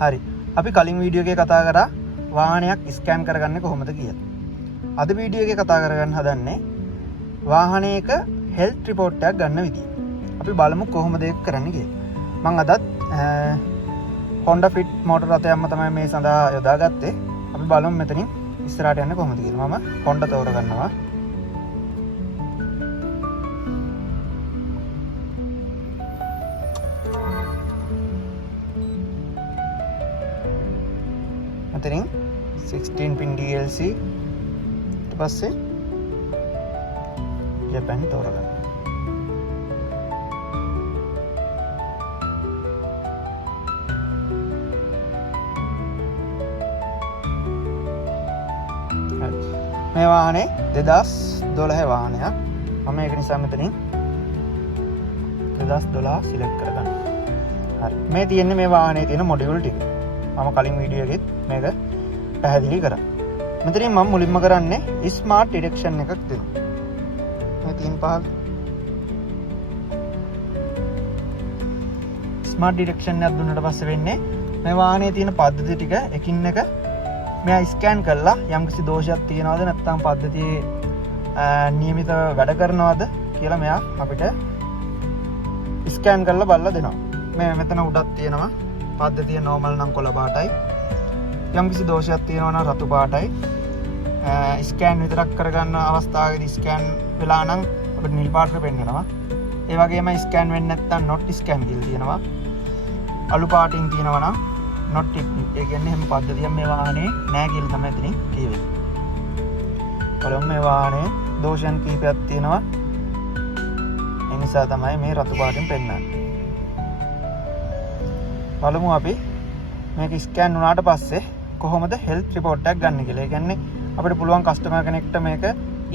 හරි. අපි කලින් වීඩියෝ එකේ කතා කරා වාහනයක් ස්කෑන් කරගන්නේ කොහොමද කියලා. අද වීඩියෝ එකේ කතා කරගන්න හදන්නේ වාහනයක හෙල්ත් රිපෝට් එකක් ගන්න විදිය. අපි බලමු කොහොමද ඒක කරන්නේ කියලා. මම අදත් Honda Fit මෝටර රථයක්ම තමයි මේ සඳහා යොදාගත්තේ. අපි බලමු මෙතනින් ඉස්සරහට යන්නේ කොහොමද කියලා. මම Honda තෝරගන්නවා. මෙතනින් 16 pin DLC ඊට පස්සේ ජපාන් තෝරගන්න. මේ වාහනේ 2012 වාහනයක්. මම ඒක නිසා මෙතනින් 2012 සිලෙක්ට් කරගන්න. හරි. මේ තියෙන්නේ මේ වාහනේ තියෙන මොඩියුල් ටික. මම කලින් වීඩියෝ එකෙත් මේක පැහැදිලි කරා. මෙතනින් මම මුලින්ම කරන්නේ ස්මාර්ට් ඩිරෙක්ෂන් එකක් දෙනවා. මේ තියෙන පහල ස්මාර්ට් ඩිරෙක්ෂන් එකක් දුන්නාට පස්සේ වෙන්නේ මේ වාහනේ තියෙන පද්ධති ටික එකින් එක මෙයා ස්කෑන් කරලා යම්කිසි දෝෂයක් තියෙනවද නැත්නම් පද්ධතියේ නියමිතව වැඩ කරනවද කියලා මෙයා අපිට ස්කෑන් කරලා බලලා දෙනවා. මේ මෙතන උඩක් තියෙනවා පද්ධතිය නෝමල් නම් කොළ පාටයි. යම්කිසි දෝෂයක් තියෙනවා නම් රතු පාටයි. ස්කෑන් විතරක් කරගන්න අවස්ථාවකදී ස්කෑන් වෙලා නම් අපිට නිල් පාටට පෙන්නනවා. ඒ වගේම ස්කෑන් වෙන්නේ නැත්නම් not scan කියලා තියෙනවා. අලු පාටින් තියෙනවා නම් not technique. ඒ කියන්නේ හැම පද්ධතියක්ම මේ වාහනේ නැහැ කියලා තමයි එතනින් කියවෙන්නේ. බලමු මේ වාහනේ දෝෂයන් කීපයක් තියෙනවා. ඒ නිසා තමයි මේ රතු පාටින් පෙන්නන්නේ. බලමු අපි මේක ස්කෑන් වුණාට පස්සේ කොහොමද හෙල්ත් රිපෝට් එකක් ගන්න කියලා. ඒ කියන්නේ අපිට පුළුවන් කස්ටමර් කෙනෙක්ට මේක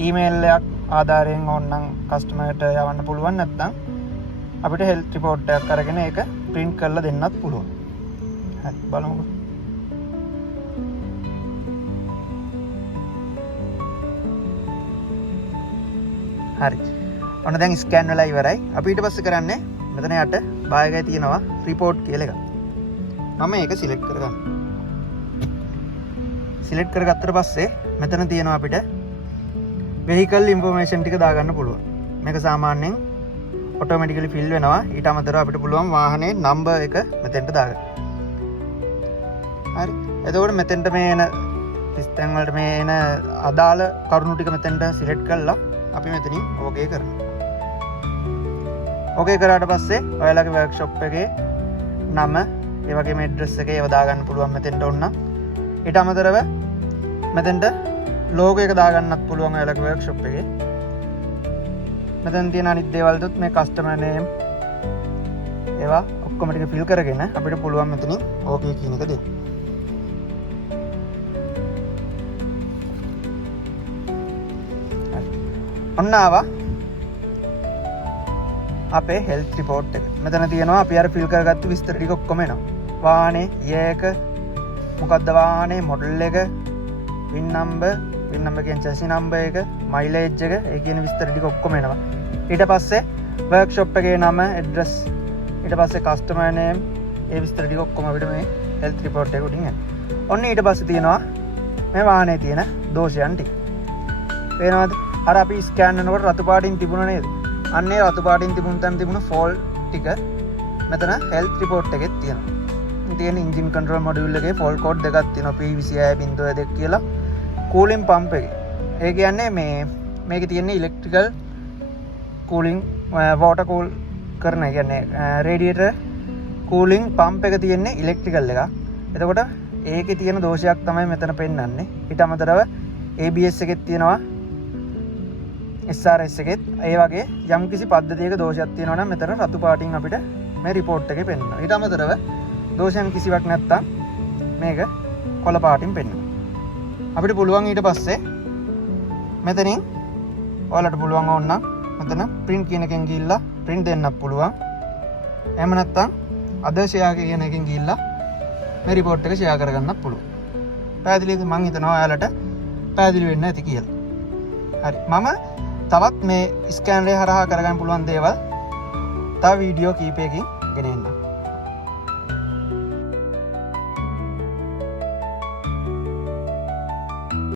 ඊමේල් එකක් ආධාරයෙන් ඕනනම් කස්ටමර්ට යවන්න පුළුවන්. නැත්නම් අපිට හෙල්ත් රිපෝට් එකක් අරගෙන ඒක print කරලා දෙන්නත් පුළුවන්. හරි බලමුකෝ. හරි. ඔන්න දැන් ස්කෑන් වෙලා ඉවරයි. අපි ඊට පස්සේ කරන්නේ මෙතන යට බායගයි තියෙනවා රිපෝට් කියලා එකක්. මම ඒක සිලෙක්ට් කරගන්න. සිලෙක්ට් කරගත්තට පස්සේ මෙතන තියෙනවා අපිට vehicle information ටික දාගන්න පුළුවන්. මේක සාමාන්‍යයෙන් automatically fill වෙනවා. ඊට අමතරව අපිට පුළුවන් වාහනේ number එක මෙතෙන්ට දාගන්න. හරි. එතකොට මෙතෙන්ට මේ එන සිස්ටම් වලට මේ එන අදාළ කරුණු ටික මෙතෙන්ට සිලෙක්ට් කරලා අපි මෙතනින් ඕකේ කරනවා. ඕකේ කරාට පස්සේ ඔයාලගේ වර්ක්ෂොප් එකේ නම ඒ වගේම ඇඩ්‍රස් එක ඒව දාගන්න පුළුවන් මෙතෙන්ට ඕන නම්. ඊට අමතරව මෙතෙන්ට ලෝගෝ එක දාගන්නත් පුළුවන් ඔයාලගේ වර්ක්ෂොප් එකේ. මෙතෙන් තියෙන අනිත් දේවල් දුත් මේ කස්ටමර් නේම් ඒවා ඔක්කොම ටික ෆිල් කරගෙන අපිට පුළුවන් මෙතනින් ඕකේ කියන එක දෙන්න. ඔන්න ආවා අපේ හෙල්ත් රිපෝට් එක. මෙතන තියෙනවා අපි අර ෆිල් කරගත්තු විස්තර ටික ඔක්කොම එනවා. වාහනේ යේක මොකද්ද වාහනේ මොඩල් එක වින් නම්බර් කියන්නේ chassis number එක මයිලේජ් එක ඒ කියන විස්තර ටික ඔක්කොම එනවා. ඊට පස්සේ වර්ක්ෂොප් එකේ නම ඇඩ්‍රස් ඊට පස්සේ කස්ටමර් නේම් ඒ විස්තර ටික ඔක්කොම අපිට මේ හෙල්ත් රිපෝට් එක උඩින් එනවා. ඔන්න ඊට පස්සේ තියෙනවා මේ වාහනේ තියෙන දෝෂයන් ටික. පේනවද? අර අපි ස්කෑන් කරනකොට රතු පාටින් තිබුණා නේද? අන්නේ රතු පාටින් තිබුණ තැන තිබුණ ෆෝල්ට් ටික මෙතන හෙල්ත් රිපෝට් එකේ තියෙනවා. තියෙන එන්ජින් කන්ට්‍රෝල් මොඩියුල් එකේ ෆෝල්ට් කෝඩ් දෙකක් තියෙනවා P26.2 කියලා. කූලින් පම්ප් එකේ. ඒ කියන්නේ මේකේ තියෙන ඉලෙක්ට්‍රිකල් කූලින් වෝටර් කූල් කරන කියන්නේ රේඩියේටර් කූලින් පම්ප් එක තියෙන්නේ ඉලෙක්ට්‍රිකල් එකක්. එතකොට ඒකේ තියෙන දෝෂයක් තමයි මෙතන පෙන්වන්නේ. ඊට අමතරව ABS එකෙත් තියෙනවා SRS එකෙත් ඒ වගේ යම්කිසි පද්ධතියක දෝෂයක් තියෙනවා නම් මෙතන රතු පාටින් අපිට මේ රිපෝට් එකේ පෙන්වනවා. ඊට අමතරව දෝෂයන් කිසිවක් නැත්තම් මේක කොළ පාටින් පෙන්වනවා. අපිට පුළුවන් ඊට පස්සේ මෙතනින් ඔයාලට පුළුවන් ඕන නම් මෙතන print කියන එකෙන් ගිහිල්ලා print දෙන්නත් පුළුවන්. එහෙම නැත්තම් other share කියන එකෙන් ගිහිල්ලා මේ report එක share කරගන්නත් පුළුවන්. පැහැදිලිද? මම හිතනවා ඔයාලට පැහැදිලි වෙන්න ඇති කියලා. හරි. මම තවත් මේ ස්කෑනර් එක හරහා කරගන්න පුළුවන් දේවල් තව වීඩියෝ කීපයකින් ගෙන එන්නම්.